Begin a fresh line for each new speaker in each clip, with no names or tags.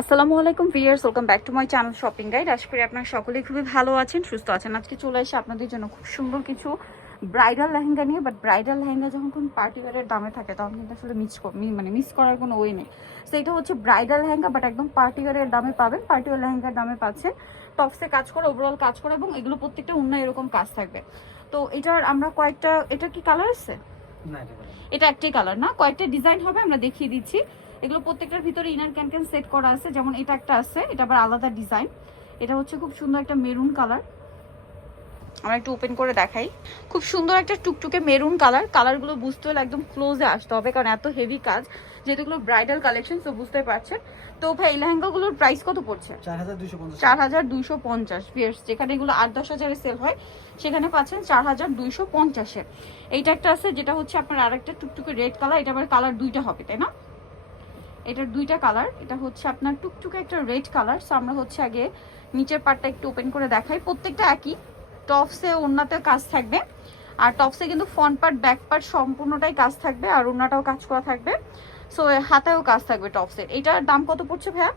আসসালামু আলাইকুম viewers welcome back to my channel shopping guide. আশা করি আপনারা সকলেই খুবই ভালো আছেন সুস্থ আছেন। আজকে চলে এসে আপনাদের জন্য খুব সুন্দর কিছু ব্রাইডাল লেহেঙ্গা নিয়ে বাট ব্রাইডাল লেহেঙ্গা যখন কোন পার্টি ওয়ারের দামে থাকে তখন কিন্তু আসলে মিস মানে মিস করার কোনো ওয়ে নেই। সো এটা হচ্ছে ব্রাইডাল লেহেঙ্গা বাট একদম পার্টি ওয়ারের দামে পাবেন। পার্টি ওয়ার লেহেঙ্গার দামে পাচ্ছেন। টপসে কাজ করে ওভারঅল কাজ করে এবং এগুলো প্রত্যেকটা অন্য এরকম কাজ থাকবে। তো এটার আমরা কয়েকটা এটা কি কালার আছে।
এটা
একটাই কালার না? কয়েকটা ডিজাইন হবে আমরা দেখিয়ে দিচ্ছি। এগুলো প্রত্যেকটার ভিতরে ইনার ক্যান ক্যান সেট করা আছে। যেমন এটা একটা আছে এটা আবার আলাদা ডিজাইন এটা হচ্ছে খুব সুন্দর একটা মেরুন কালার আমরা একটু ওপেন করে দেখাই। খুব সুন্দর একটা টুকটুকে মেরুন কালার কালারগুলো বুঝতে হলে একদম ক্লোজে আসতে হবে কারণ এত হেভি কাজ। যেহেতু এগুলো ব্রাইডাল কালেকশন তো বুঝতে পারছেন। তো ভাই এই লেহেঙ্গাগুলোর প্রাইস কত পড়ছে?
চার হাজার দুইশো পঞ্চাশ।
চার হাজার পিয়ার্স যেখানে এগুলো আট দশ হাজারে সেল হয় সেখানে পাচ্ছেন চার হাজার দুইশো পঞ্চাশে এইটা একটা আছে যেটা হচ্ছে আপনার আরেকটা টুকটুকে রেড কালার এটা আবার কালার দুইটা হবে তাই না? এটার দুইটা কালার এটা হচ্ছে আপনার টুকটুকে একটা রেড কালার সো আমরা হচ্ছে আগে নিচের পার্টটা একটু ওপেন করে দেখাই। প্রত্যেকটা একই টপসে ওড়নাতে কাজ থাকবে আর টপসে কিন্তু ফ্রন্ট পার্ট ব্যাক পার্ট সম্পূর্ণটাই কাজ থাকবে আর ওড়নাটাও কাজ করা থাকবে। সো হাতেও কাজ থাকবে টপসে এটার দাম কত পড়ছে ভাইয়া?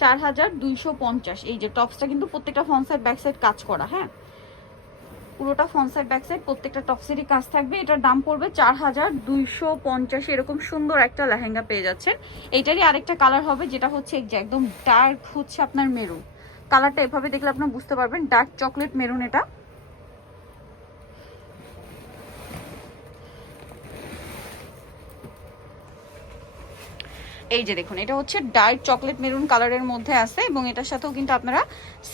চার হাজার দুইশো পঞ্চাশ
এই যে টপসটা কিন্তু প্রত্যেকটা ফ্রন্ট সাইড ব্যাক সাইড কাজ করা হ্যাঁ? পুরোটা ফ্রন্ট সাইড ব্যাক সাইড প্রত্যেকটা টপসেরই কাজ থাকবে। এটার দাম পড়বে চার হাজার দুইশো পঞ্চাশ, এরকম সুন্দর একটা লেহেঙ্গা পেয়ে যাচ্ছেন। এইটারই আরেকটা কালার হবে, যেটা হচ্ছে একদম ডার্ক হচ্ছে আপনার মেরুন কালারটা এভাবে দেখলে আপনার বুঝতে পারবেন ডার্ক চকলেট মেরুন এটা। এই যে দেখুন, এটা হচ্ছে ডার্ক চকলেট মেরুন কালারের মধ্যে আছে এবং এটার সাথেও কিন্তু আপনারা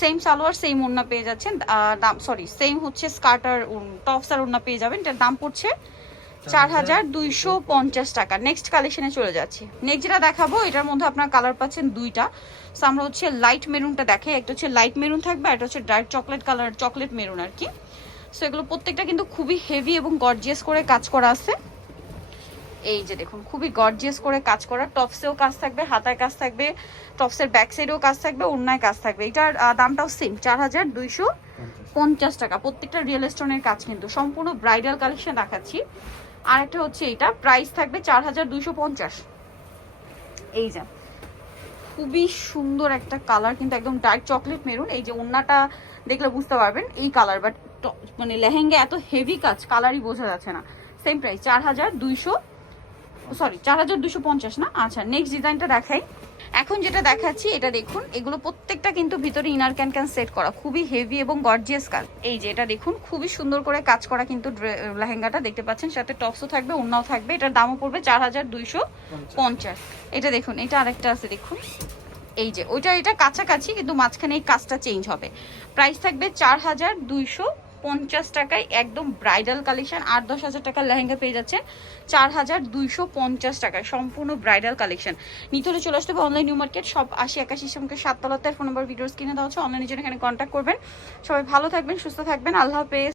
সেম সালোয়ার সেম ওড়না পেয়ে যাচ্ছেন। দাম সরি সেম হচ্ছে স্কার্ট আর টপস আর ওড়না পেয়ে যাবেন। এটার দাম পড়ছে চার হাজার দুইশো পঞ্চাশ টাকা। নেক্সট কালেকশনে চলে যাচ্ছি। নেক্সট যেটা দেখাবো, এটার মধ্যে আপনার কালার পাচ্ছেন দুইটা। সো আমরা হচ্ছে লাইট মেরুনটা দেখে একটা হচ্ছে লাইট মেরুন থাকবে আর একটা হচ্ছে চকলেট কালার চকলেট মেরুন আর কি। সো এগুলো প্রত্যেকটা কিন্তু খুবই হেভি এবং গর্জিয়াস করে কাজ করা আছে। এই যে দেখুন, খুবই গর্জিয়াস করে কাজ করা। টপসেও কাজ থাকবে, হাতায় কাজ থাকবে টপসের ব্যাক সাইডেও কাজ থাকবে অন্যায় কাজ থাকবে। এটার দামটাও সেম চার হাজার দুইশো
পঞ্চাশ
টাকা। প্রত্যেকটা রিয়েল স্টোনের কাজ কিন্তু, সম্পূর্ণ ব্রাইডাল কালেকশন দেখাচ্ছি। আর একটা হচ্ছে এটা প্রাইস থাকবে চার হাজার দুইশো পঞ্চাশ। এই যে, খুবই সুন্দর একটা কালার কিন্তু একদম ডার্ক চকলেট মেরুন এই যে ওন্নাটা দেখলে বুঝতে পারবেন, এই কালার বাট মানে লেহেঙ্গা এত হেভি কাজ কালারই বোঝা যাচ্ছে না। সেম প্রাইস চার হাজার দুইশো সরি চার হাজার দুশো পঞ্চাশ, না? আচ্ছা নেক্সট ডিজাইনটা দেখাই। এখন যেটা দেখাচ্ছি, এটা দেখুন, এগুলো প্রত্যেকটা কিন্তু ভিতরে ইনার ক্যান ক্যান সেট করা, খুবই হেভি এবং গর্জিয়াস কাজ। এই যে এটা দেখুন, খুবই সুন্দর করে কাজ করা কিন্তু লেহেঙ্গাটা, দেখতে পাচ্ছেন, সাথে টপসও থাকবে অন্যও থাকবে, এটার দামও পড়বে চার হাজার দুইশো পঞ্চাশ। এটা দেখুন, এটা আরেকটা আছে, দেখুন। এই যে, ওইটা, এটা কাছাকাছি, কিন্তু মাঝখানে এই কাজটা চেঞ্জ হবে। প্রাইস থাকবে চার হাজার দুইশো পঞ্চাশ টাকায় একদম ব্রাইডাল কালেকশন আট দশ হাজার টাকার লেহেঙ্গা পেয়ে যাচ্ছেন চার হাজার দুইশো পঞ্চাশ টাকায়, সম্পূর্ণ ব্রাইডাল কালেকশন নিতে হলে চলে আসতে হবে অনলাইন নিউ মার্কেট সব আশি একাশি সঙ্গে সাততলাতে ফোন নম্বর ভিডিওস কিনে দেওয়া হচ্ছে অনলাইনের জন্য এখানে কন্ট্যাক্ট করবেন। সবাই ভালো থাকবেন, সুস্থ থাকবেন, আল্লাহ হাফেজ।